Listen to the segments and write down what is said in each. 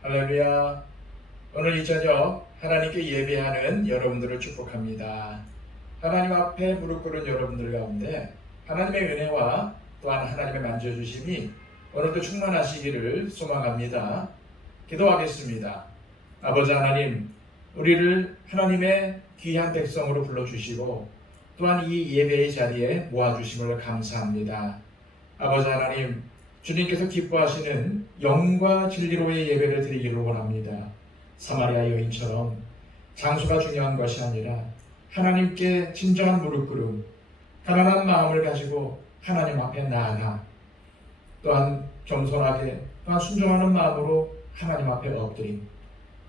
할렐루야. 오늘 이 저녁 하나님께 예배하는 여러분들을 축복합니다. 하나님 앞에 무릎 꿇은 여러분들 가운데 하나님의 은혜와 또한 하나님의 만져주심이 오늘도 충만하시기를 소망합니다. 기도하겠습니다. 아버지 하나님, 우리를 하나님의 귀한 백성으로 불러주시고 또한 이 예배의 자리에 모아주심을 감사합니다. 아버지 하나님, 주님께서 기뻐하시는 영과 진리로의 예배를 드리기를 원합니다. 사마리아 여인처럼 장소가 중요한 것이 아니라 하나님께 진정한 무릎 꿇음, 가난한 마음을 가지고 하나님 앞에 나아가 또한 겸손하게 또한 순종하는 마음으로 하나님 앞에 엎드림,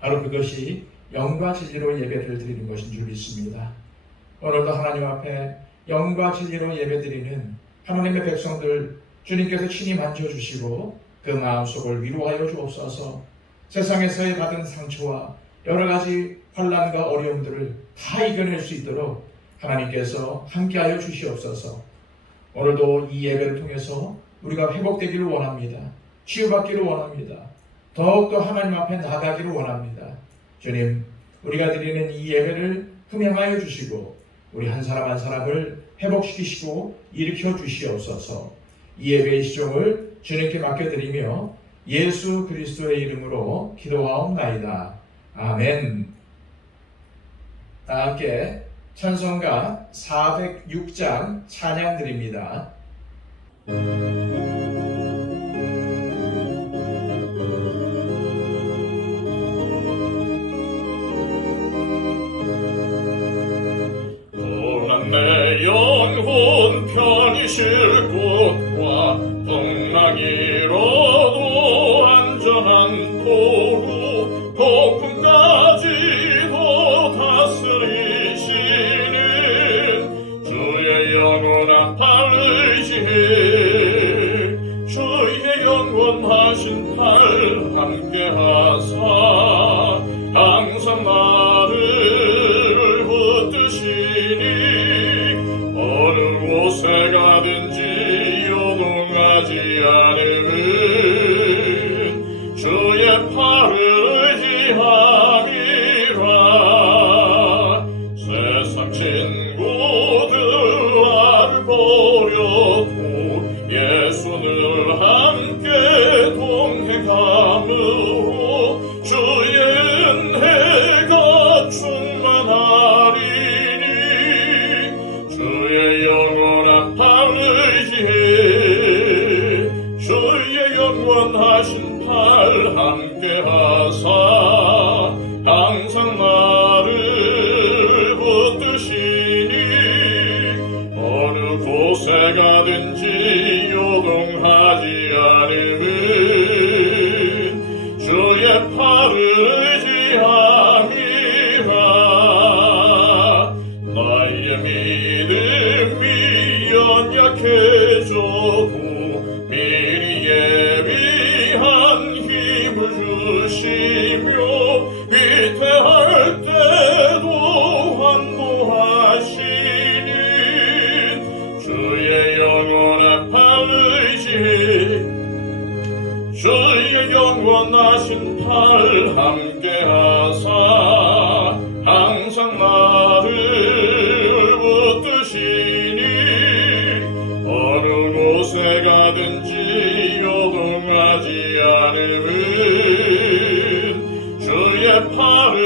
바로 그것이 영과 진리로 예배를 드리는 것인 줄 믿습니다. 오늘도 하나님 앞에 영과 진리로 예배드리는 하나님의 백성들 주님께서 친히 만져주시고 그 마음속을 위로하여 주옵소서. 세상에서의 받은 상처와 여러 가지 환난과 어려움들을 다 이겨낼 수 있도록 하나님께서 함께하여 주시옵소서. 오늘도 이 예배를 통해서 우리가 회복되기를 원합니다. 치유받기를 원합니다. 더욱더 하나님 앞에 나가기를 원합니다. 주님, 우리가 드리는 이 예배를 흠양하여 주시고 우리 한 사람 한 사람을 회복시키시고 일으켜 주시옵소서. 이 예배의 시종을 주님께 맡겨드리며 예수 그리스도의 이름으로 기도하옵나이다. 아멘. 다 함께 찬송가 406장 찬양 드립니다. 내 영혼 편히 쉴 곳과 풍랑이로도 안전한 도로 폭풍까지도 다스리시는 주의 영원한 팔 의지해 주의 영원하신 팔 함께하사 항상 나를 붙드시니 어느 곳에 가든지 요동하지 않음은 주의 팔을 의지함이라. 세상 친구들 나를 버려도 예수는 함께 동행함으로 주의 은혜가 충만하리니 주의 영원한 팔 의지해 주의 영원하신 팔 함께하사 항상 나를 붙드시니 어느 곳에 가든지 요동하지 않음은 주의 팔을 의지함이라. 나의 믿음이 연약해져도 미리 예비한 힘을 주시며 위태할 때도 환도하시니 주의 영원한 팔 의지해 주의 영원하신 팔 함께하사 항상 나를 붙드시니 어느 곳에 가든지 요동하지 않음은 주의 팔을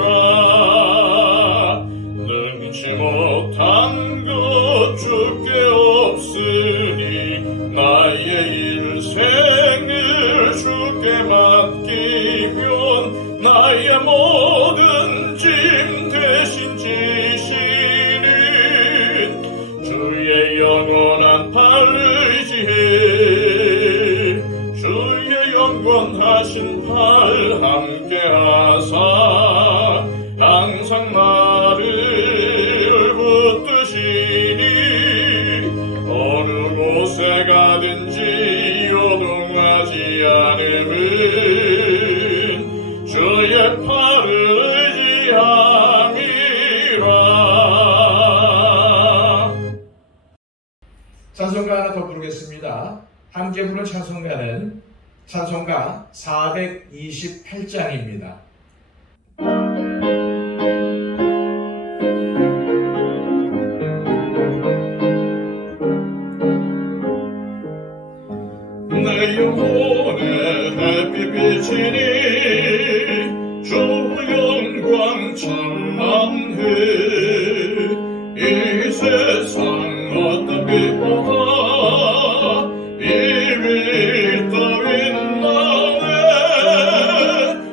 의지함이라. 능치 못한 것 주께 없으니 나의 일생을 주께 맡기면 나의 모든 짐 대신 지시는 주의 영원한 팔 의지해 주의 영원하신 팔 함께하사 항상 나를 붙드시니 어느 곳에 가든지 요동하지 않음은 주의 팔을 의지함이라. 찬송가 하나 더 부르겠습니다. 함께 부른 찬송가는 찬송가 428장입니다. 내 영혼의 햇빛 비치니 주 영광 찬란해. 이 세상 어떤 빛보다 이미 따윈 나네.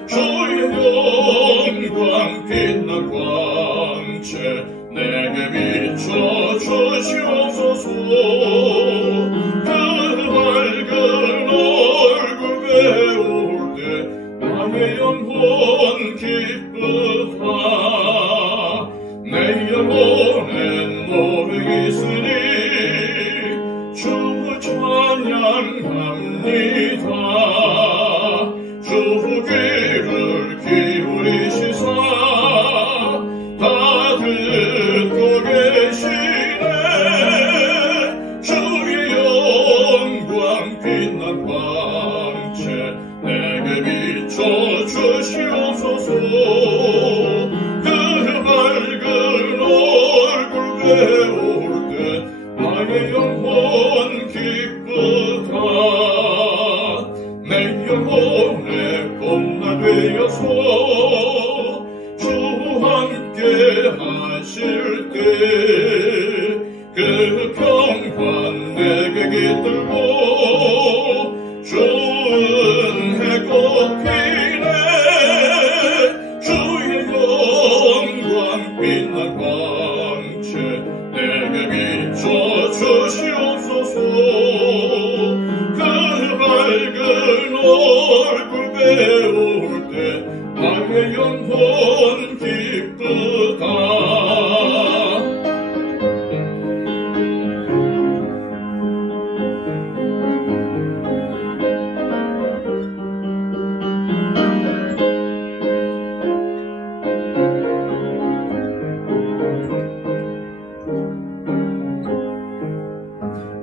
주의 영광 빛난 광채 내게 비춰 주시옵소서. 내 영혼 기쁘다. 내 영혼엔 노래 있으니 주 찬양합니다. 주 귀를 기울이시사 다 듣고 계시네. 주의 영광 빛난 광채 내게 비춰 주시옵소서. 그 밝은 얼굴 배울 때 나의 영혼 기쁘다. 내 영혼의 봄날 되어서 주 함께 하실 때 그 평화 내게 깃들고 좋은 해 꽃피네. 주의 영광 빛난 광채 내게 비춰 주시옵소서. 그 밝은 얼굴 배울 때 나의 영혼 기쁘다.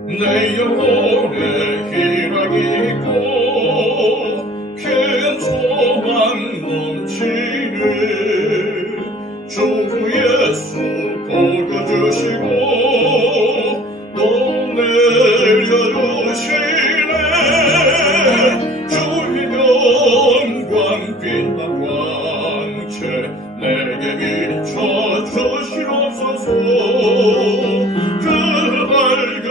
내 영혼에 희락이 있고 큰 소망 넘치네. 주 예수 복을 주시고 또 내려주시네. 주의 영광 빛난 광채 내게 비춰 주시옵소서. 그 밝은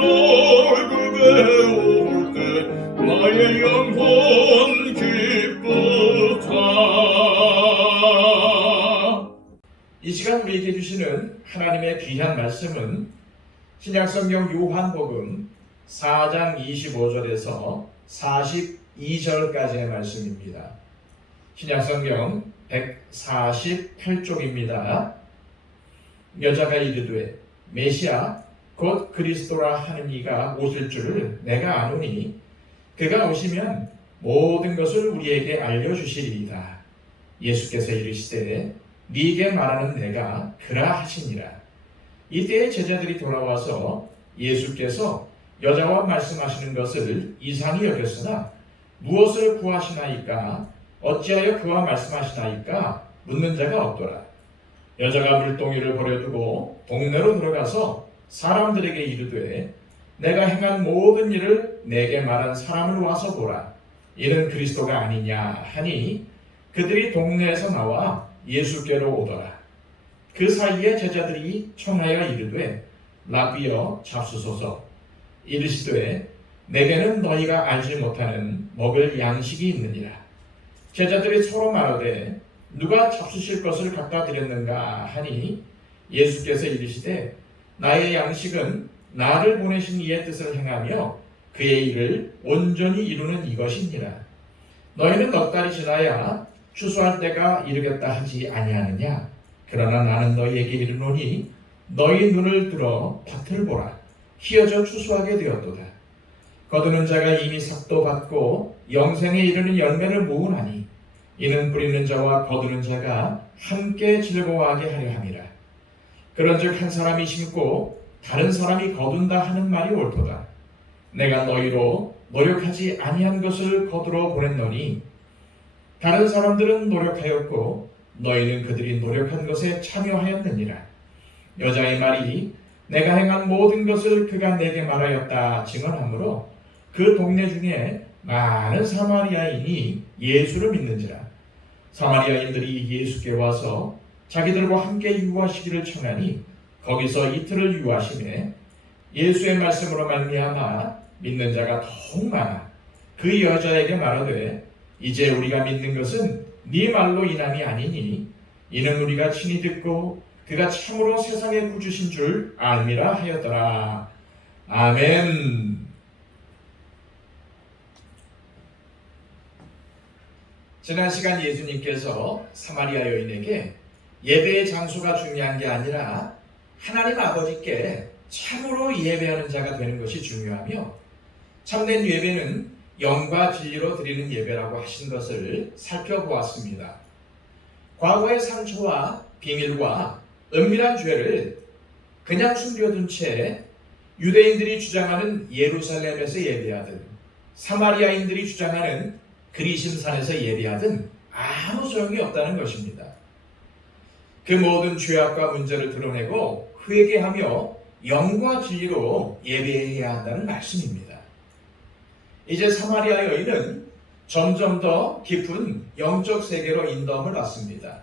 얼굴 배울 때 나의 영혼 기쁘다. 이 시간 우리에게 주시는 하나님의 귀한 말씀은 신약성경 요한복음 4장 25절에서 42절까지의 말씀입니다. 신약성경 148쪽입니다. 여자가 이르되 메시아 곧 그리스도라 하는 이가 오실 줄을 내가 아노니 그가 오시면 모든 것을 우리에게 알려주시리이다. 예수께서 이르시되 네게 말하는 내가 그라 하시니라. 이때에 제자들이 돌아와서 예수께서 여자와 말씀하시는 것을 이상히 여겼으나 무엇을 구하시나이까 어찌하여 그와 말씀하시나이까 묻는 자가 없더라. 여자가 물동이를 버려두고 동네로 들어가서 사람들에게 이르되 내가 행한 모든 일을 내게 말한 사람을 와서 보라. 이는 그리스도가 아니냐 하니 그들이 동네에서 나와 예수께로 오더라. 그 사이에 제자들이 청하여 이르되 라비여 잡수소서. 이르시되 내게는 너희가 알지 못하는 먹을 양식이 있느니라. 제자들이 서로 말하되 누가 잡수실 것을 갖다 드렸는가 하니 예수께서 이르시되 나의 양식은 나를 보내신 이의 뜻을 행하며 그의 일을 온전히 이루는 이것이니라. 너희는 넉 달이 지나야 추수할 때가 이르겠다 하지 아니하느냐. 그러나 나는 너희에게 이르노니 너희 눈을 들어 밭을 보라. 희어져 추수하게 되었도다. 거두는 자가 이미 삭도 받고 영생에 이르는 열매를 모으나니 이는 뿌리는 자와 거두는 자가 함께 즐거워하게 하려 함이라. 그런즉 한 사람이 심고 다른 사람이 거둔다 하는 말이 옳도다. 내가 너희로 노력하지 아니한 것을 거두러 보냈노니 다른 사람들은 노력하였고 너희는 그들이 노력한 것에 참여하였느니라. 여자의 말이 내가 행한 모든 것을 그가 내게 말하였다 증언하므로 그 동네 중에 많은 사마리아인이 예수를 믿는지라. 사마리아인들이 예수께 와서 자기들과 함께 유하시기를 청하니 거기서 이틀을 유하시매 예수의 말씀으로 말미암아 믿는 자가 더욱 많아 그 여자에게 말하되 이제 우리가 믿는 것은 네 말로 인함이 아니니 이는 우리가 친히 듣고 그가 참으로 세상의 구주신 줄 알미라 하였더라. 아멘. 지난 시간 예수님께서 사마리아 여인에게 예배의 장소가 중요한 게 아니라 하나님 아버지께 참으로 예배하는 자가 되는 것이 중요하며 참된 예배는 영과 진리로 드리는 예배라고 하신 것을 살펴보았습니다. 과거의 상처와 비밀과 은밀한 죄를 그냥 숨겨둔 채 유대인들이 주장하는 예루살렘에서 예배하든 사마리아인들이 주장하는 그리심산에서 예배하든 아무 소용이 없다는 것입니다. 그 모든 죄악과 문제를 드러내고 회개하며 영과 진리로 예배해야 한다는 말씀입니다. 이제 사마리아 여인은 점점 더 깊은 영적 세계로 인도함을 받습니다.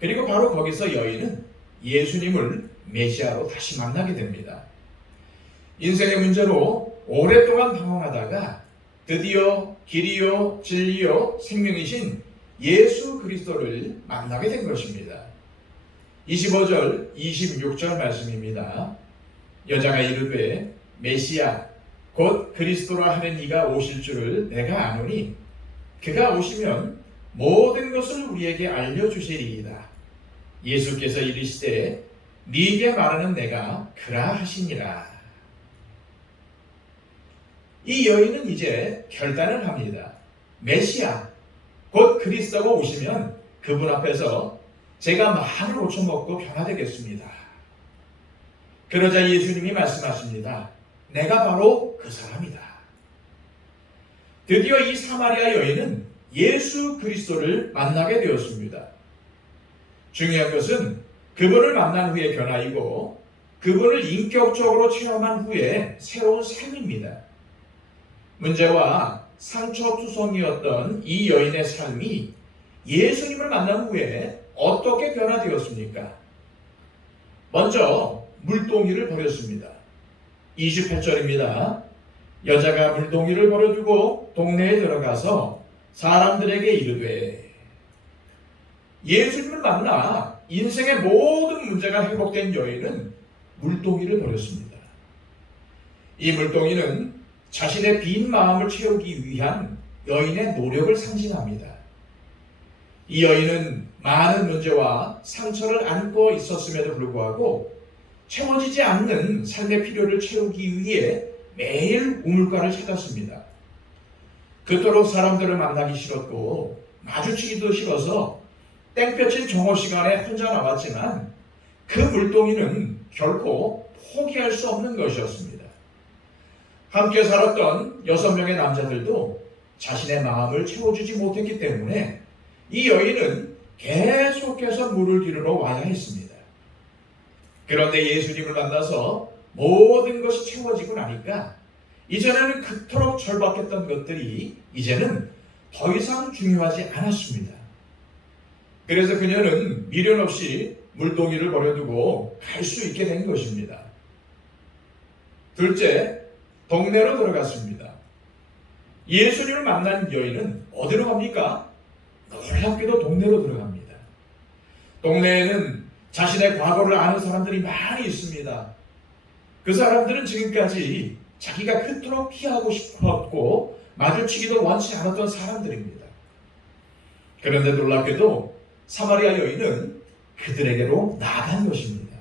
그리고 바로 거기서 여인은 예수님을 메시아로 다시 만나게 됩니다. 인생의 문제로 오랫동안 방황하다가 드디어 길이요 진리요 생명이신 예수 그리스도를 만나게 된 것입니다. 25절 26절 말씀입니다. 여자가 이르되 메시아 곧 그리스도라 하는 이가 오실 줄을 내가 아노니 그가 오시면 모든 것을 우리에게 알려주시리이다. 예수께서 이르시되 네게 말하는 내가 그라 하시니라. 이 여인은 이제 결단을 합니다. 메시아 곧 그리스도가 오시면 그분 앞에서 제가 마음을 고쳐먹고 변화되겠습니다. 그러자 예수님이 말씀하십니다. 내가 바로 그 사람이다. 드디어 이 사마리아 여인은 예수 그리스도를 만나게 되었습니다. 중요한 것은 그분을 만난 후의 변화이고 그분을 인격적으로 체험한 후에 새로운 삶입니다. 문제와 상처투성이었던 이 여인의 삶이 예수님을 만난 후에 어떻게 변화되었습니까? 먼저 물동이를 버렸습니다. 28절입니다. 여자가 물동이를 버려두고 동네에 들어가서 사람들에게 이르되 예수님을 만나 인생의 모든 문제가 회복된 여인은 물동이를 버렸습니다. 이 물동이는 자신의 빈 마음을 채우기 위한 여인의 노력을 상징합니다. 이 여인은 많은 문제와 상처를 안고 있었음에도 불구하고 채워지지 않는 삶의 필요를 채우기 위해 매일 우물가를 찾았습니다. 그토록 사람들을 만나기 싫었고 마주치기도 싫어서 땡볕인 정오 시간에 혼자 나왔지만 그 물동이는 결코 포기할 수 없는 것이었습니다. 함께 살았던 6명의 남자들도 자신의 마음을 채워주지 못했기 때문에 이 여인은 계속해서 물을 기르러 와야 했습니다. 그런데 예수님을 만나서 모든 것이 채워지고 나니까 이전에는 그토록 절박했던 것들이 이제는 더 이상 중요하지 않았습니다. 그래서 그녀는 미련 없이 물동이를 버려두고 갈 수 있게 된 것입니다. 둘째, 동네로 들어갔습니다. 예수님을 만난 여인은 어디로 갑니까? 놀랍게도 동네로 들어갑니다. 동네에는 자신의 과거를 아는 사람들이 많이 있습니다. 그 사람들은 지금까지 자기가 그토록 피하고 싶었고 마주치기도 원치 않았던 사람들입니다. 그런데 놀랍게도 사마리아 여인은 그들에게로 나간 것입니다.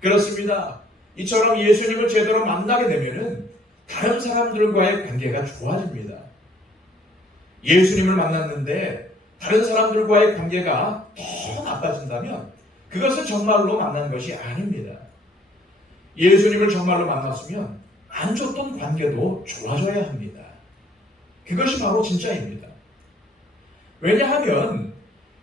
그렇습니다. 이처럼 예수님을 제대로 만나게 되면은 다른 사람들과의 관계가 좋아집니다. 예수님을 만났는데 다른 사람들과의 관계가 더 나빠진다면 그것은 정말로 만난 것이 아닙니다. 예수님을 정말로 만났으면 안 좋던 관계도 좋아져야 합니다. 그것이 바로 진짜입니다. 왜냐하면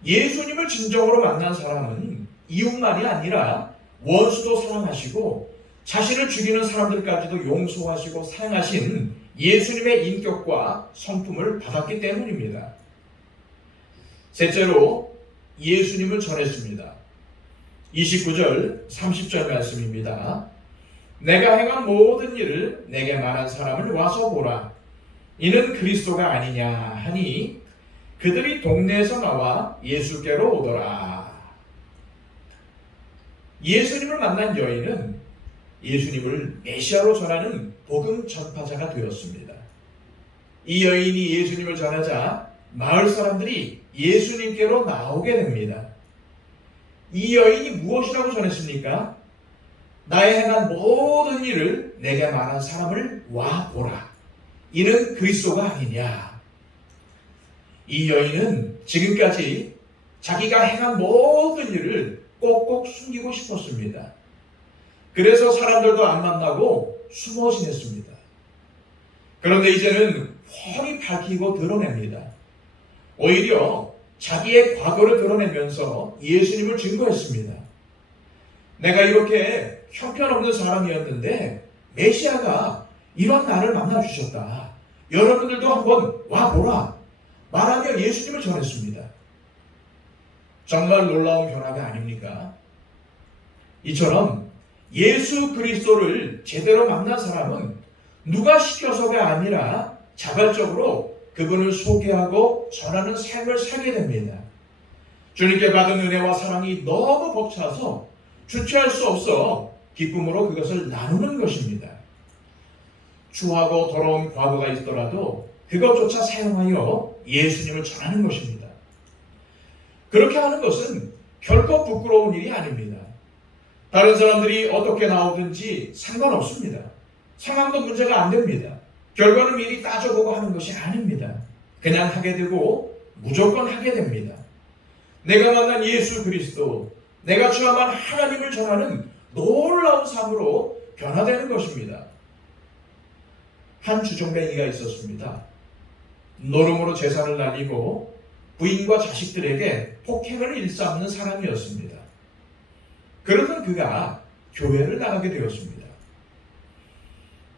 예수님을 진정으로 만난 사람은 이웃만이 아니라 원수도 사랑하시고 자신을 죽이는 사람들까지도 용서하시고 사랑하신 예수님의 인격과 성품을 받았기 때문입니다. 셋째로 예수님을 전했습니다. 29절 30절 말씀입니다. 내가 행한 모든 일을 내게 말한 사람을 와서 보라. 이는 그리스도가 아니냐 하니 그들이 동네에서 나와 예수께로 오더라. 예수님을 만난 여인은 예수님을 메시아로 전하는 복음 전파자가 되었습니다. 이 여인이 예수님을 전하자 마을 사람들이 예수님께로 나오게 됩니다. 이 여인이 무엇이라고 전했습니까? 나의 행한 모든 일을 내게 말한 사람을 와 보라. 이는 그리스도가 아니냐. 이 여인은 지금까지 자기가 행한 모든 일을 꼭꼭 숨기고 싶었습니다. 그래서 사람들도 안 만나고 숨어 지냈습니다. 그런데 이제는 훤히 밝히고 드러냅니다. 오히려 자기의 과거를 드러내면서 예수님을 증거했습니다. 내가 이렇게 형편없는 사람이었는데 메시아가 이런 나를 만나주셨다. 여러분들도 한번 와보라. 말하며 예수님을 전했습니다. 정말 놀라운 변화가 아닙니까? 이처럼 예수 그리스도를 제대로 만난 사람은 누가 시켜서가 아니라 자발적으로 그분을 소개하고 전하는 삶을 살게 됩니다. 주님께 받은 은혜와 사랑이 너무 벅차서 주체할 수 없어 기쁨으로 그것을 나누는 것입니다. 추하고 더러운 과거가 있더라도 그것조차 사용하여 예수님을 전하는 것입니다. 그렇게 하는 것은 결코 부끄러운 일이 아닙니다. 다른 사람들이 어떻게 나오든지 상관없습니다. 상황도 문제가 안 됩니다. 결과는 미리 따져보고 하는 것이 아닙니다. 그냥 하게 되고 무조건 하게 됩니다. 내가 만난 예수 그리스도, 내가 체험한 하나님을 전하는 놀라운 삶으로 변화되는 것입니다. 한 주종뱅이가 있었습니다. 노름으로 재산을 날리고 부인과 자식들에게 폭행을 일삼는 사람이었습니다. 그러던 그가 교회를 나가게 되었습니다.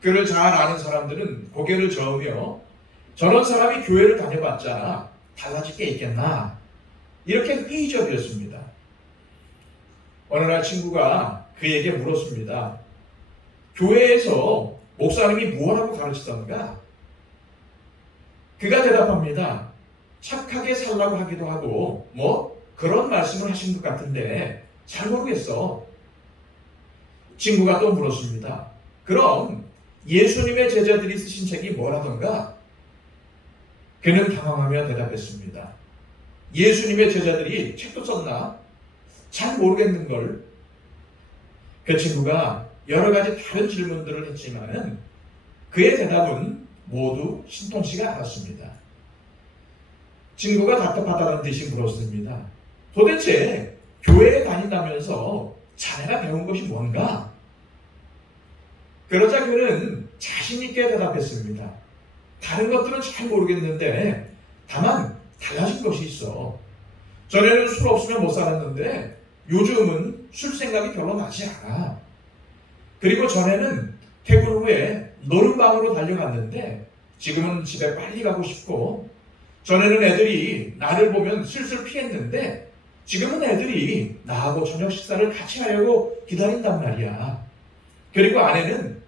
그를 잘 아는 사람들은 고개를 저으며 저런 사람이 교회를 다녀봤자 달라질 게 있겠나 이렇게 회의적이었습니다. 어느 날 친구가 그에게 물었습니다. 교회에서 목사님이 무엇하고 가르치던가? 그가 대답합니다. 착하게 살라고 하기도 하고 그런 말씀을 하신 것 같은데 잘 모르겠어. 친구가 또 물었습니다. 그럼 예수님의 제자들이 쓰신 책이 뭐라던가? 그는 당황하며 대답했습니다. 예수님의 제자들이 책도 썼나? 잘 모르겠는걸. 그 친구가 여러 가지 다른 질문들을 했지만 그의 대답은 모두 신통치가 않았습니다. 친구가 답답하다는 듯이 물었습니다. 도대체 교회에 다닌다면서 자네가 배운 것이 뭔가? 그러자 그는 자신 있게 대답했습니다. 다른 것들은 잘 모르겠는데 다만 달라진 것이 있어. 전에는 술 없으면 못 살았는데 요즘은 술 생각이 별로 나지 않아. 그리고 전에는 퇴근 후에 노름방으로 달려갔는데 지금은 집에 빨리 가고 싶고, 전에는 애들이 나를 보면 슬슬 피했는데 지금은 애들이 나하고 저녁 식사를 같이 하려고 기다린단 말이야. 그리고 아내는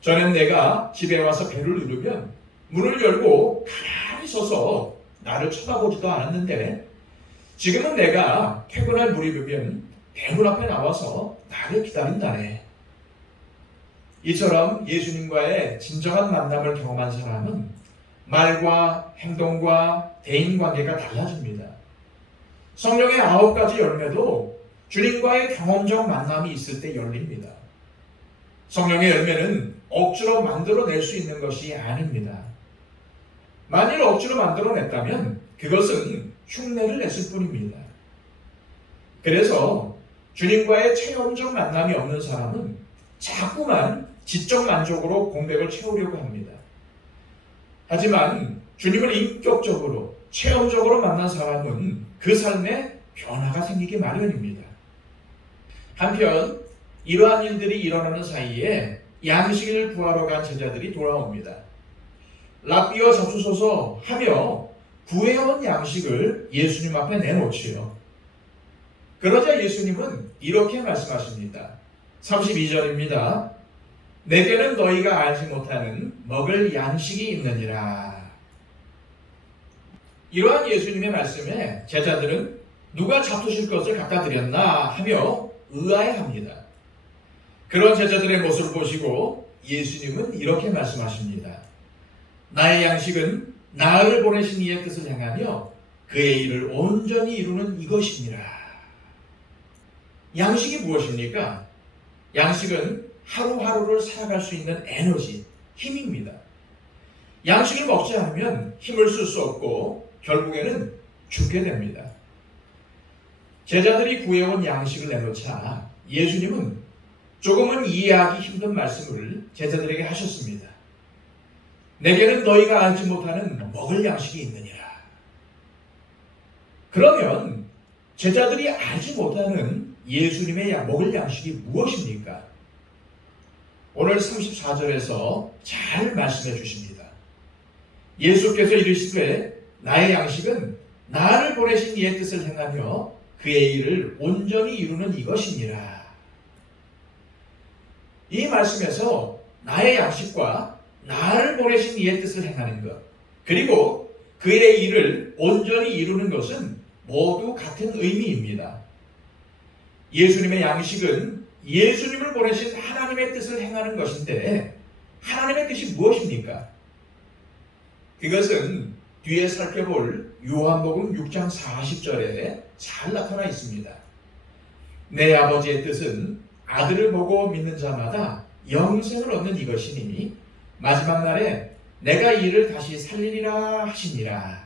전엔 내가 집에 와서 배를 누르면 문을 열고 가만히 서서 나를 쳐다보지도 않았는데 지금은 내가 퇴근할 무렵이면 대문 앞에 나와서 나를 기다린다네. 이처럼 예수님과의 진정한 만남을 경험한 사람은 말과 행동과 대인관계가 달라집니다. 성령의 9가지 열매도 주님과의 경험적 만남이 있을 때 열립니다. 성령의 열매는 억지로 만들어낼 수 있는 것이 아닙니다. 만일 억지로 만들어냈다면 그것은 흉내를 냈을 뿐입니다. 그래서 주님과의 체험적 만남이 없는 사람은 자꾸만 지적 만족으로 공백을 채우려고 합니다. 하지만 주님을 인격적으로, 체험적으로 만난 사람은 그 삶에 변화가 생기기 마련입니다. 한편 이러한 일들이 일어나는 사이에 양식을 구하러 간 제자들이 돌아옵니다. 랍비어 잡수소서 하며 구해온 양식을 예수님 앞에 내놓지요. 그러자 예수님은 이렇게 말씀하십니다. 32절입니다. 내게는 너희가 알지 못하는 먹을 양식이 있느니라. 이러한 예수님의 말씀에 제자들은 누가 잡수실 것을 갖다 드렸나 하며 의아해합니다. 그런 제자들의 모습을 보시고 예수님은 이렇게 말씀하십니다. 나의 양식은 나를 보내신 이의 뜻을 행하며 그의 일을 온전히 이루는 이것이니라. 양식이 무엇입니까? 양식은 하루하루를 살아갈 수 있는 에너지, 힘입니다. 양식을 먹지 않으면 힘을 쓸 수 없고 결국에는 죽게 됩니다. 제자들이 구해온 양식을 내놓자 예수님은 조금은 이해하기 힘든 말씀을 제자들에게 하셨습니다. 내게는 너희가 알지 못하는 먹을 양식이 있느니라. 그러면 제자들이 알지 못하는 예수님의 먹을 양식이 무엇입니까? 오늘 34절에서 잘 말씀해 주십니다. 예수께서 이르시되 나의 양식은 나를 보내신 이의 뜻을 행하며 그의 일을 온전히 이루는 이것이니라. 이 말씀에서 나의 양식과 나를 보내신 이의 뜻을 행하는 것, 그리고 그의 일을 온전히 이루는 것은 모두 같은 의미입니다. 예수님의 양식은 예수님을 보내신 하나님의 뜻을 행하는 것인데 하나님의 뜻이 무엇입니까? 그것은 뒤에 살펴볼 요한복음 6장 40절에 잘 나타나 있습니다. 내 아버지의 뜻은 아들을 보고 믿는 자마다 영생을 얻는 이것이니 마지막 날에 내가 이를 다시 살리리라 하시니라.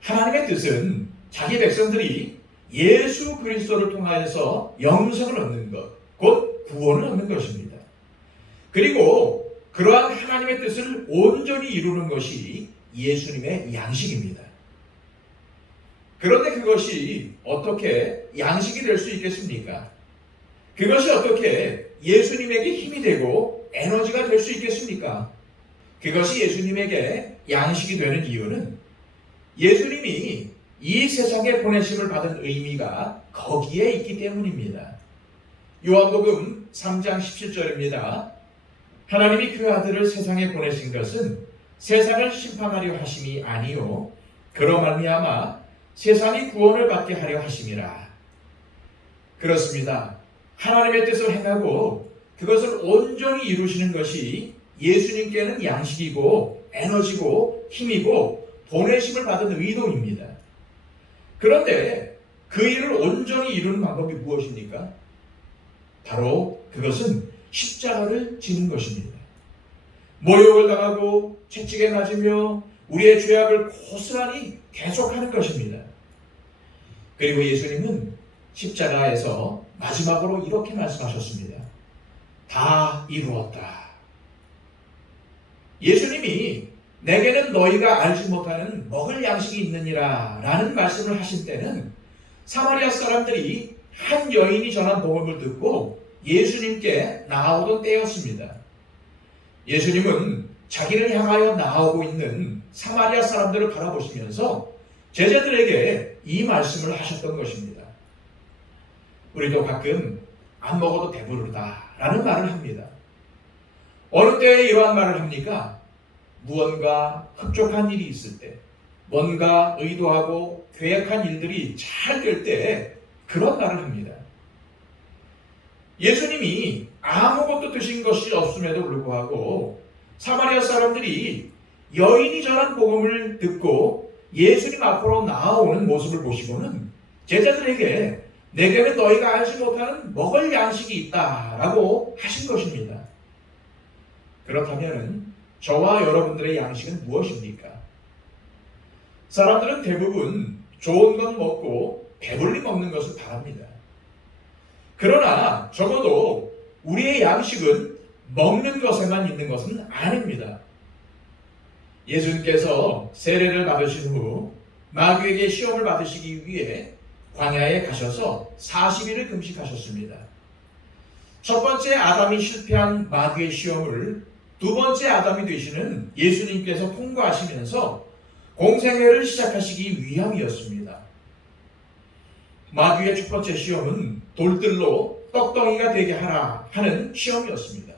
하나님의 뜻은 자기 백성들이 예수 그리스도를 통하여서 영생을 얻는 것, 곧 구원을 얻는 것입니다. 그리고 그러한 하나님의 뜻을 온전히 이루는 것이 예수님의 양식입니다. 그런데 그것이 어떻게 양식이 될 수 있겠습니까? 그것이 어떻게 예수님에게 힘이 되고 에너지가 될 수 있겠습니까? 그것이 예수님에게 양식이 되는 이유는 예수님이 이 세상에 보내심을 받은 의미가 거기에 있기 때문입니다. 요한복음 3장 17절입니다. 하나님이 그 아들을 세상에 보내신 것은 세상을 심판하려 하심이 아니요 그로 말미암아 세상이 구원을 받게 하려 하심이라. 그렇습니다. 하나님의 뜻을 행하고 그것을 온전히 이루시는 것이 예수님께는 양식이고 에너지고 힘이고 보내심을 받은 의도입니다. 그런데 그 일을 온전히 이루는 방법이 무엇입니까? 바로 그것은 십자가를 지는 것입니다. 모욕을 당하고 채찍에 맞으며 우리의 죄악을 고스란히 계속하는 것입니다. 그리고 예수님은 십자가에서 마지막으로 이렇게 말씀하셨습니다. 다 이루었다. 예수님이 내게는 너희가 알지 못하는 먹을 양식이 있느니라 라는 말씀을 하신 때는 사마리아 사람들이 한 여인이 전한 복음을 듣고 예수님께 나아오던 때였습니다. 예수님은 자기를 향하여 나아오고 있는 사마리아 사람들을 바라보시면서 제자들에게 이 말씀을 하셨던 것입니다. 우리도 가끔 안 먹어도 배부르다 라는 말을 합니다. 어느 때에 이러한 말을 합니까? 무언가 흡족한 일이 있을 때, 뭔가 의도하고 계획한 일들이 잘 될 때 그런 말을 합니다. 예수님이 아무것도 드신 것이 없음에도 불구하고 사마리아 사람들이 여인이 전한 복음을 듣고 예수님 앞으로 나아오는 모습을 보시고는 제자들에게 내게는 너희가 알지 못하는 먹을 양식이 있다라고 하신 것입니다. 그렇다면 저와 여러분들의 양식은 무엇입니까? 사람들은 대부분 좋은 것 먹고 배불리 먹는 것을 바랍니다. 그러나 적어도 우리의 양식은 먹는 것에만 있는 것은 아닙니다. 예수님께서 세례를 받으신 후 마귀에게 시험을 받으시기 위해 광야에 가셔서 40일을 금식하셨습니다. 첫 번째 아담이 실패한 마귀의 시험을 두 번째 아담이 되시는 예수님께서 통과하시면서 공생애를 시작하시기 위함이었습니다. 마귀의 첫 번째 시험은 돌들로 떡덩이가 되게 하라 하는 시험이었습니다.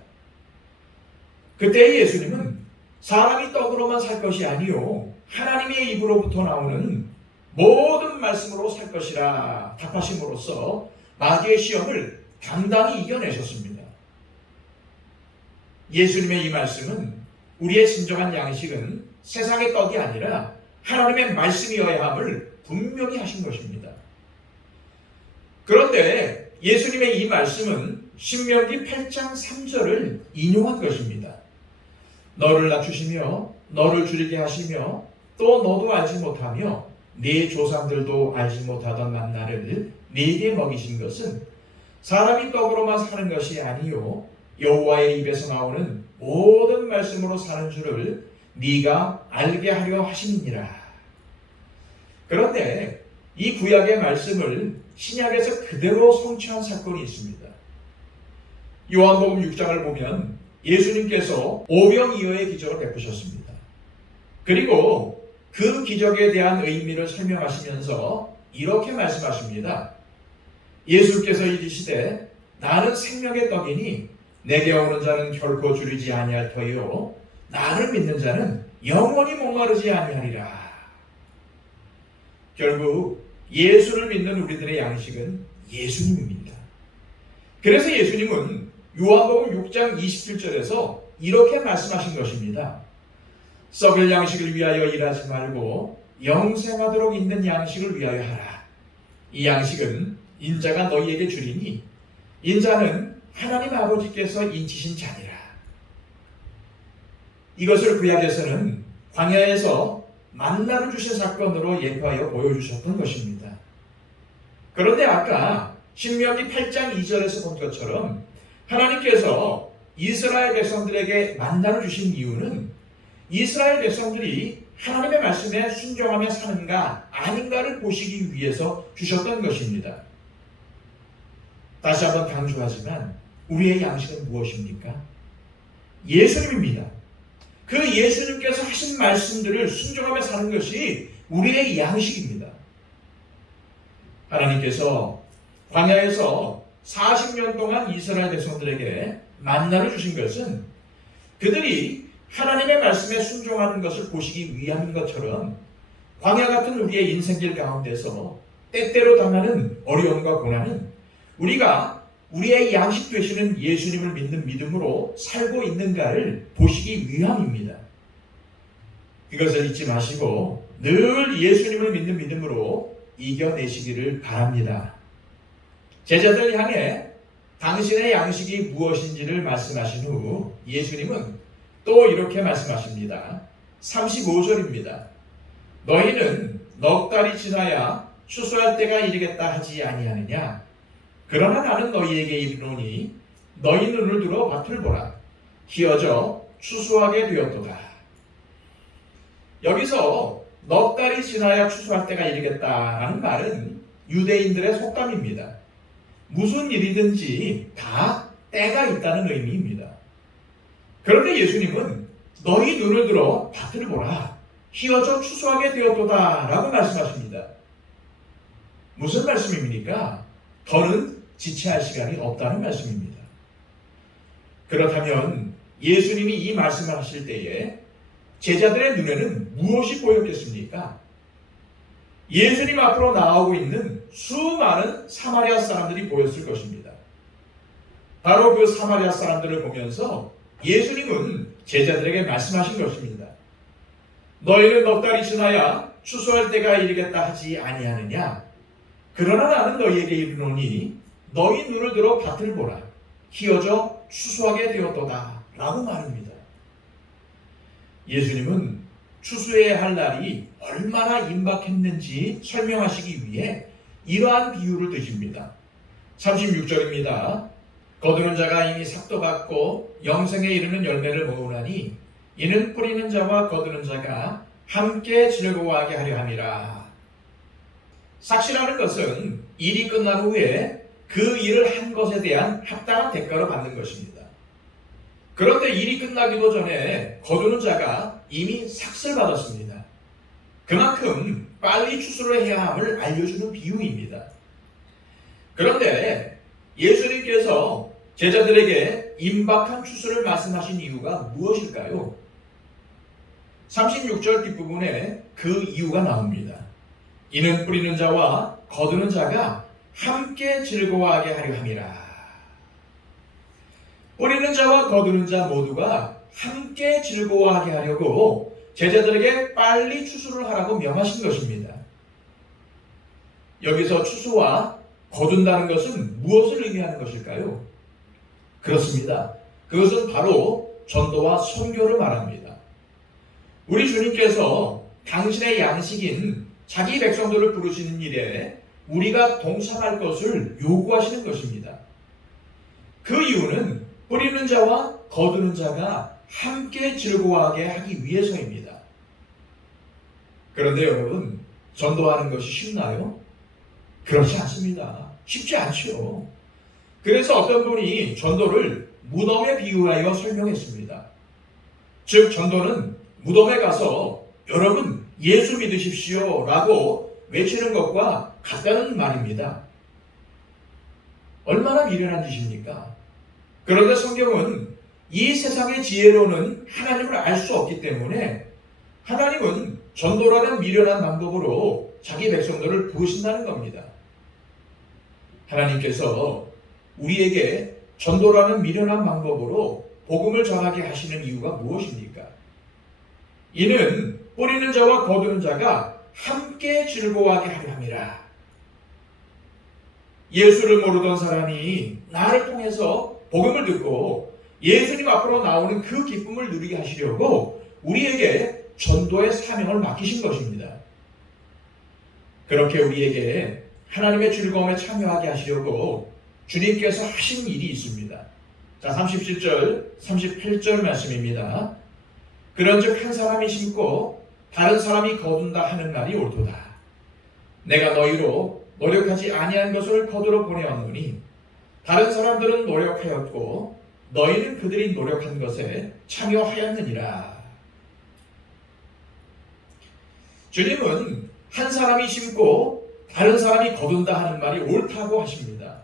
그때 예수님은 사람이 떡으로만 살 것이 아니요 하나님의 입으로부터 나오는 모든 말씀으로 살 것이라 답하심으로써 마귀의 시험을 당당히 이겨내셨습니다. 예수님의 이 말씀은 우리의 진정한 양식은 세상의 떡이 아니라 하나님의 말씀이어야 함을 분명히 하신 것입니다. 그런데 예수님의 이 말씀은 신명기 8장 3절을 인용한 것입니다. 너를 낮추시며 너를 줄이게 하시며 또 너도 알지 못하며 네 조상들도 알지 못하던 만나를 네게 먹이신 것은 사람이 떡으로만 사는 것이 아니요 여호와의 입에서 나오는 모든 말씀으로 사는 줄을 네가 알게 하려 하심이니라. 그런데 이 구약의 말씀을 신약에서 그대로 성취한 사건이 있습니다. 요한복음 6장을 보면 예수님께서 오병이어의 기적을 베푸셨습니다. 그리고 그 기적에 대한 의미를 설명하시면서 이렇게 말씀하십니다. 예수께서 이르시되 나는 생명의 떡이니 내게 오는 자는 결코 줄이지 아니할 터이요 나를 믿는 자는 영원히 목마르지 아니하리라. 결국 예수를 믿는 우리들의 양식은 예수님입니다. 그래서 예수님은 요한복음 6장 27절에서 이렇게 말씀하신 것입니다. 썩을 양식을 위하여 일하지 말고 영생하도록 있는 양식을 위하여 하라. 이 양식은 인자가 너희에게 주리니 인자는 하나님 아버지께서 인치신 자니라. 이것을 구약에서는 광야에서 만나를 주신 사건으로 예표하여 보여주셨던 것입니다. 그런데 아까 신명기 8장 2절에서 본 것처럼 하나님께서 이스라엘 백성들에게 만나를 주신 이유는 이스라엘 백성들이 하나님의 말씀에 순종하며 사는가 아닌가를 보시기 위해서 주셨던 것입니다. 다시 한번 강조하지만 우리의 양식은 무엇입니까? 예수님입니다. 그 예수님께서 하신 말씀들을 순종하며 사는 것이 우리의 양식입니다. 하나님께서 광야에서 40년 동안 이스라엘 백성들에게 만나를 주신 것은 그들이 하나님의 말씀에 순종하는 것을 보시기 위함인 것처럼 광야 같은 우리의 인생길 가운데서 때때로 당하는 어려움과 고난은 우리가 우리의 양식 되시는 예수님을 믿는 믿음으로 살고 있는가를 보시기 위함입니다. 이것을 잊지 마시고 늘 예수님을 믿는 믿음으로 이겨내시기를 바랍니다. 제자들 향해 당신의 양식이 무엇인지를 말씀하신 후 예수님은 또 이렇게 말씀하십니다. 35절입니다. 너희는 넉 달이 지나야 추수할 때가 이르겠다 하지 아니하느냐? 그러나 나는 너희에게 이르노니 너희 눈을 들어 밭을 보라. 희어져 추수하게 되었도다. 여기서 넉 달이 지나야 추수할 때가 이르겠다라는 말은 유대인들의 속담입니다. 무슨 일이든지 다 때가 있다는 의미입니다. 그런데 예수님은 너희 눈을 들어 밭을 보라. 희어져 추수하게 되었도다 라고 말씀하십니다. 무슨 말씀입니까? 더는 지체할 시간이 없다는 말씀입니다. 그렇다면 예수님이 이 말씀을 하실 때에 제자들의 눈에는 무엇이 보였겠습니까? 예수님 앞으로 나오고 있는 수많은 사마리아 사람들이 보였을 것입니다. 바로 그 사마리아 사람들을 보면서 예수님은 제자들에게 말씀하신 것입니다. 너희는 넉 달이 지나야 추수할 때가 이르겠다 하지 아니하느냐? 그러나 나는 너희에게 이르노니 너희 눈을 들어 밭을 보라. 희어져 추수하게 되었도다 라고 말합니다. 예수님은 추수해야 할 날이 얼마나 임박했는지 설명하시기 위해 이러한 비유를 드십니다. 36절입니다. 거두는 자가 이미 삭도 받고 영생에 이르는 열매를 모으나니 이는 뿌리는 자와 거두는 자가 함께 즐거워하게 하려 함이라. 삭시라는 것은 일이 끝난 후에 그 일을 한 것에 대한 합당한 대가를 받는 것입니다. 그런데 일이 끝나기도 전에 거두는 자가 이미 삭슬 받았습니다. 그만큼 빨리 추수를 해야 함을 알려주는 비유입니다. 그런데 예수님께서 제자들에게 임박한 추수를 말씀하신 이유가 무엇일까요? 36절 뒷부분에 그 이유가 나옵니다. 이는 뿌리는 자와 거두는 자가 함께 즐거워하게 하려 함이라. 뿌리는 자와 거두는 자 모두가 함께 즐거워하게 하려고 제자들에게 빨리 추수를 하라고 명하신 것입니다. 여기서 추수와 거둔다는 것은 무엇을 의미하는 것일까요? 그렇습니다. 그것은 바로 전도와 선교를 말합니다. 우리 주님께서 당신의 양식인 자기 백성들을 부르시는 일에 우리가 동참할 것을 요구하시는 것입니다. 그 이유는 뿌리는 자와 거두는 자가 함께 즐거워하게 하기 위해서입니다. 그런데 여러분, 전도하는 것이 쉽나요? 그렇지 않습니다. 쉽지 않죠. 그래서 어떤 분이 전도를 무덤에 비유하여 설명했습니다. 즉, 전도는 무덤에 가서 여러분 예수 믿으십시오 라고 외치는 것과 같다는 말입니다. 얼마나 미련한 짓입니까? 그런데 성경은 이 세상의 지혜로는 하나님을 알 수 없기 때문에 하나님은 전도라는 미련한 방법으로 자기 백성들을 부으신다는 겁니다. 하나님께서 우리에게 전도라는 미련한 방법으로 복음을 전하게 하시는 이유가 무엇입니까? 이는 뿌리는 자와 거두는 자가 함께 즐거워하게 하려 함이라. 예수를 모르던 사람이 나를 통해서 복음을 듣고 예수님 앞으로 나오는 그 기쁨을 누리게 하시려고 우리에게 전도의 사명을 맡기신 것입니다. 그렇게 우리에게 하나님의 즐거움에 참여하게 하시려고 주님께서 하신 일이 있습니다. 자, 37절, 38절 말씀입니다. 그런즉 한 사람이 심고 다른 사람이 거둔다 하는 말이 옳도다. 내가 너희로 노력하지 아니한 것을 거두러 보내었노니 다른 사람들은 노력하였고 너희는 그들이 노력한 것에 참여하였느니라. 주님은 한 사람이 심고 다른 사람이 거둔다 하는 말이 옳다고 하십니다.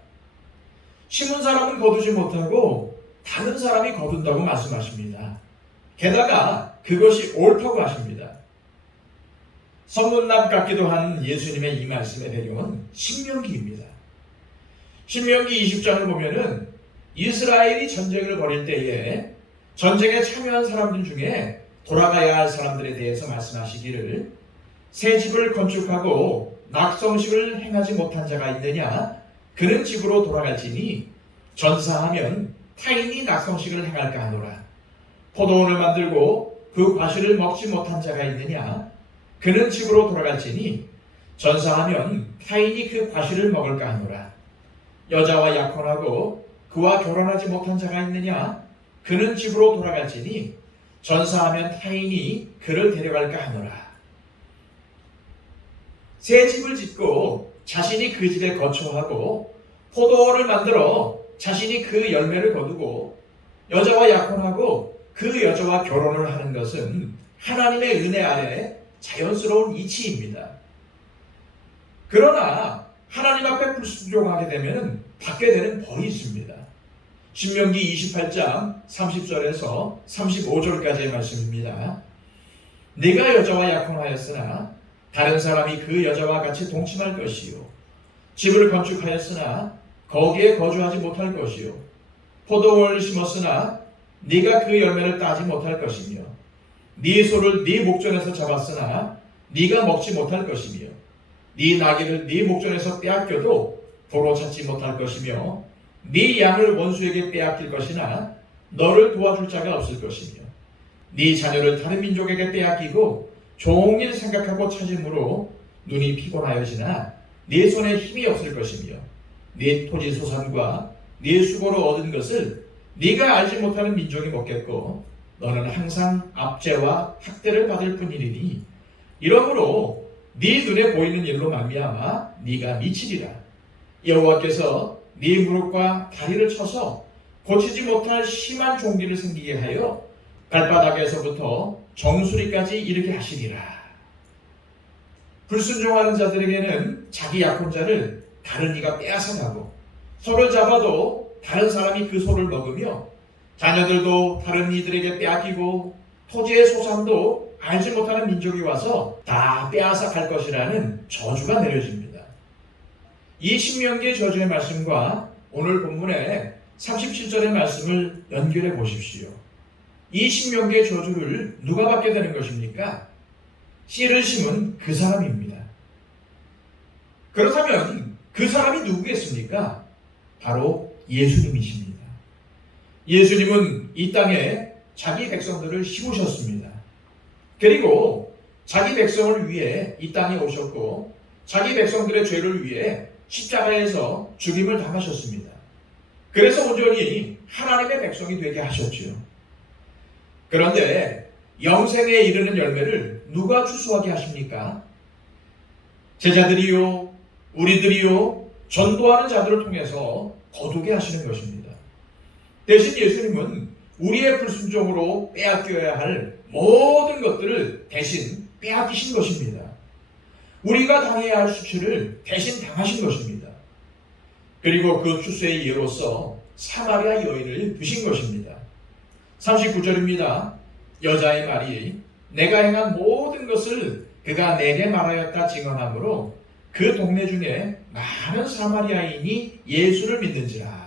심은 사람은 거두지 못하고 다른 사람이 거둔다고 말씀하십니다. 게다가 그것이 옳다고 하십니다. 선문답 같기도 한 예수님의 이 말씀의 배경은 신명기입니다. 신명기 20장을 보면은 이스라엘이 전쟁을 벌일 때에 전쟁에 참여한 사람들 중에 돌아가야 할 사람들에 대해서 말씀하시기를 새 집을 건축하고 낙성식을 행하지 못한 자가 있느냐? 그는 집으로 돌아갈지니 전사하면 타인이 낙성식을 행할까 하노라. 포도원을 만들고 그 과실을 먹지 못한 자가 있느냐? 그는 집으로 돌아갈지니 전사하면 타인이 그 과실을 먹을까 하노라. 여자와 약혼하고 그와 결혼하지 못한 자가 있느냐? 그는 집으로 돌아갈지니 전사하면 타인이 그를 데려갈까 하노라. 새 집을 짓고 자신이 그 집에 거처하고 포도원을 만들어 자신이 그 열매를 거두고 여자와 약혼하고 그 여자와 결혼을 하는 것은 하나님의 은혜 아래 자연스러운 이치입니다. 그러나 하나님 앞에 불순종하게 되면 받게 되는 벌이 있습니다. 신명기 28장 30절에서 35절까지의 말씀입니다. 네가 여자와 약혼하였으나 다른 사람이 그 여자와 같이 동침할 것이요 집을 건축하였으나 거기에 거주하지 못할 것이요 포도원을 심었으나 네가 그 열매를 따지 못할 것이며 네 소를 네 목전에서 잡았으나 네가 먹지 못할 것이며 네 나귀를 네 목전에서 빼앗겨도 도로 찾지 못할 것이며 네 양을 원수에게 빼앗길 것이나 너를 도와줄 자가 없을 것이며 네 자녀를 다른 민족에게 빼앗기고 종일 생각하고 찾음으로 눈이 피곤하여지나 네 손에 힘이 없을 것이며 네 토지 소산과 네 수고로 얻은 것을 네가 알지 못하는 민족이 먹겠고 너는 항상 압제와 학대를 받을 뿐이리니 이러므로 네 눈에 보이는 일로 말미암아 네가 미치리라. 여호와께서 네 무릎과 다리를 쳐서 고치지 못할 심한 종기를 생기게 하여 발바닥에서부터 정수리까지 이르게 하시리라. 불순종하는 자들에게는 자기 약혼자를 다른 이가 빼앗아가고 소를 잡아도 다른 사람이 그 소를 먹으며 자녀들도 다른 이들에게 빼앗기고 토지의 소산도 알지 못하는 민족이 와서 다 빼앗아 갈 것이라는 저주가 내려집니다. 이 신명기의 저주의 말씀과 오늘 본문의 37절의 말씀을 연결해 보십시오. 이 신명기의 저주를 누가 받게 되는 것입니까? 씨를 심은 그 사람입니다. 그렇다면 그 사람이 누구겠습니까? 바로 예수님이십니다. 예수님은 이 땅에 자기 백성들을 심으셨습니다. 그리고 자기 백성을 위해 이 땅에 오셨고 자기 백성들의 죄를 위해 십자가에서 죽임을 당하셨습니다. 그래서 온전히 하나님의 백성이 되게 하셨지요. 그런데 영생에 이르는 열매를 누가 추수하게 하십니까? 제자들이요, 우리들이요, 전도하는 자들을 통해서 거두게 하시는 것입니다. 대신 예수님은 우리의 불순종으로 빼앗겨야 할 모든 것들을 대신 빼앗기신 것입니다. 우리가 당해야 할 수치를 대신 당하신 것입니다. 그리고 그 추수의 예로서 사마리아 여인을 두신 것입니다. 39절입니다. 여자의 말이 내가 행한 모든 것을 그가 내게 말하였다 증언하므로 그 동네 중에 많은 사마리아인이 예수를 믿는지라.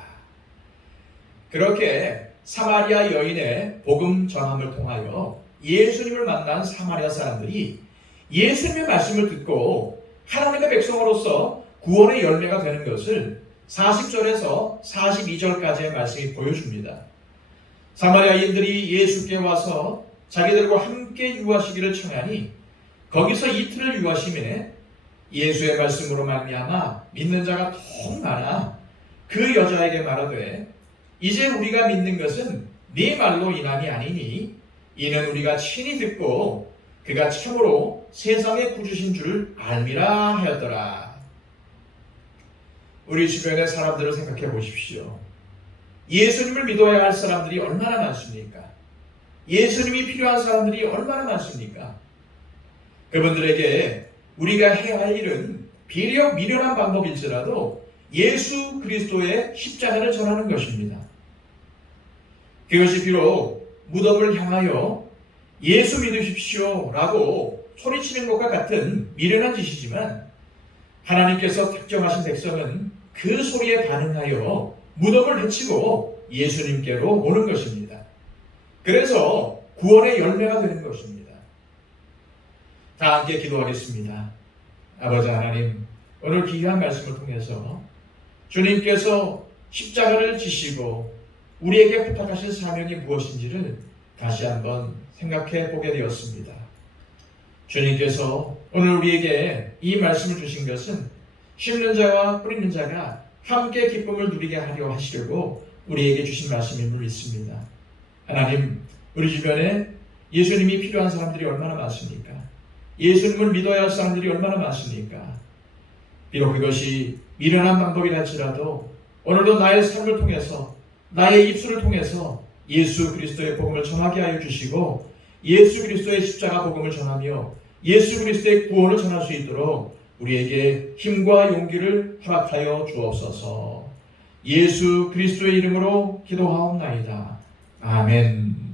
그렇게 사마리아 여인의 복음 전함을 통하여 예수님을 만난 사마리아 사람들이 예수님의 말씀을 듣고 하나님의 백성으로서 구원의 열매가 되는 것을 40절에서 42절까지의 말씀이 보여줍니다. 사마리아인들이 예수께 와서 자기들과 함께 유하시기를 청하니 거기서 이틀을 유하심에 예수의 말씀으로 말미암아 믿는 자가 더 많아 그 여자에게 말하되 이제 우리가 믿는 것은 네 말로 인함이 아니니 이는 우리가 친히 듣고 그가 참으로 세상의 구주신 줄 알미라 하였더라. 우리 주변의 사람들을 생각해 보십시오. 예수님을 믿어야 할 사람들이 얼마나 많습니까? 예수님이 필요한 사람들이 얼마나 많습니까? 그분들에게 우리가 해야 할 일은 비록 미련한 방법일지라도 예수 그리스도의 십자가를 전하는 것입니다. 그것이 비록 무덤을 향하여 예수 믿으십시오 라고 소리치는 것과 같은 미련한 짓이지만 하나님께서 택정하신 백성은 그 소리에 반응하여 무덤을 헤치고 예수님께로 오는 것입니다. 그래서 구원의 열매가 되는 것입니다. 다 함께 기도하겠습니다. 아버지 하나님, 오늘 귀한 말씀을 통해서 주님께서 십자가를 지시고 우리에게 부탁하신 사명이 무엇인지를 다시 한번 생각해 보게 되었습니다. 주님께서 오늘 우리에게 이 말씀을 주신 것은 심는 자와 뿌리는 자가 함께 기쁨을 누리게 하려 하시려고 우리에게 주신 말씀임을 믿습니다. 하나님, 우리 주변에 예수님이 필요한 사람들이 얼마나 많습니까? 예수님을 믿어야 할 사람들이 얼마나 많습니까? 비록 그것이 미련한 방법이라 할지라도 오늘도 나의 삶을 통해서 나의 입술을 통해서 예수 그리스도의 복음을 전하게 하여 주시고 예수 그리스도의 십자가 복음을 전하며 예수 그리스도의 구원을 전할 수 있도록 우리에게 힘과 용기를 허락하여 주옵소서. 예수 그리스도의 이름으로 기도하옵나이다. 아멘.